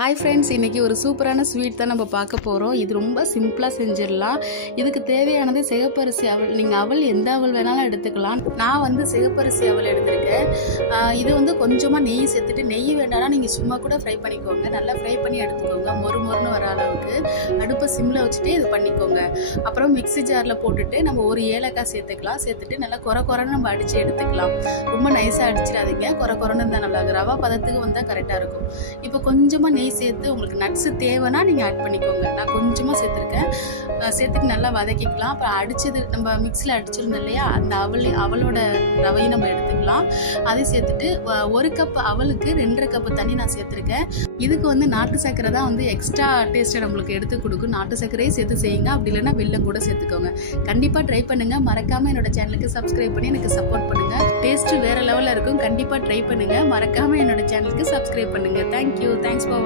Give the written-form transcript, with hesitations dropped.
Hi friends, இன்றைக்கி ஒரு சூப்பரான ஸ்வீட் தான் நம்ம பார்க்க போகிறோம். இது ரொம்ப சிம்பிளாக செஞ்சிடலாம். இதுக்கு தேவையானது சிகப்பரிசி அவல். நீங்கள் அவல் எந்த அவல் வேணாலும் எடுத்துக்கலாம். நான் வந்து சிகப்பரிசி அவல் எடுத்திருக்கேன். இது வந்து கொஞ்சமாக நெய் சேர்த்துட்டு, நெய் வேண்டாம்னா நீங்கள் சும்மா கூட ஃப்ரை பண்ணிக்கோங்க. நல்லா ஃப்ரை பண்ணி எடுத்துக்கோங்க. மொறுன்னு வர அளவுக்கு அடுப்பை சிம்மில் வச்சுட்டு இது பண்ணிக்கோங்க. அப்புறம் மிக்ஸி ஜாரில் போட்டுட்டு நம்ம ஒரு ஏலக்காய் சேர்த்துக்கலாம். சேர்த்துட்டு நல்லா குறைன்னு நம்ம அடித்து எடுத்துக்கலாம். ரொம்ப நைஸாக அடிச்சிடாதீங்க. குறைன்னு இருந்தால் நல்லா ரவா பதத்துக்கு வந்தால் கரெக்டாக இருக்கும். இப்போ கொஞ்சமாக நெய் சேர்த்து உங்களுக்கு நட்ஸு தேவைன்னா நீங்கள் ஆட் பண்ணிக்கோங்க. நான் கொஞ்சமாக சேர்த்துருக்கேன். சேர்த்துட்டு நல்லா வதக்கிக்கலாம். அப்புறம் அடித்தது நம்ம மிக்ஸியில் அடிச்சிருந்தோம் இல்லையா, அந்த அவளோட ரவையும் நம்ம எடுத்துக்கலாம். அதையும் சேர்த்துட்டு 1 கப் அவலுக்கு 2.5 கப்பு தண்ணி நான் சேர்த்துருக்கேன். இதுக்கு வந்து நாட்டு சர்க்கரை தான் வந்து எக்ஸ்ட்ரா டேஸ்ட்டை நம்மளுக்கு எடுத்து கொடுக்கும். நாட்டு சர்க்கரையே சேர்த்து செய்யுங்க. அப்படி இல்லைன்னா வெல்லம் கூட சேர்த்துக்கோங்க. கண்டிப்பாக ட்ரை பண்ணுங்கள். மறக்காமல் என்னோட சேனலுக்கு சப்ஸ்கிரைப் பண்ணி எனக்கு சப்போர்ட் பண்ணுங்கள். டேஸ்ட்டு வேறு லெவலில் இருக்கும். கண்டிப்பாக ட்ரை பண்ணுங்கள். மறக்காமல் என்னோட சேனலுக்கு சப்ஸ்கிரைப் பண்ணுங்கள். தேங்க்யூ. Thanks for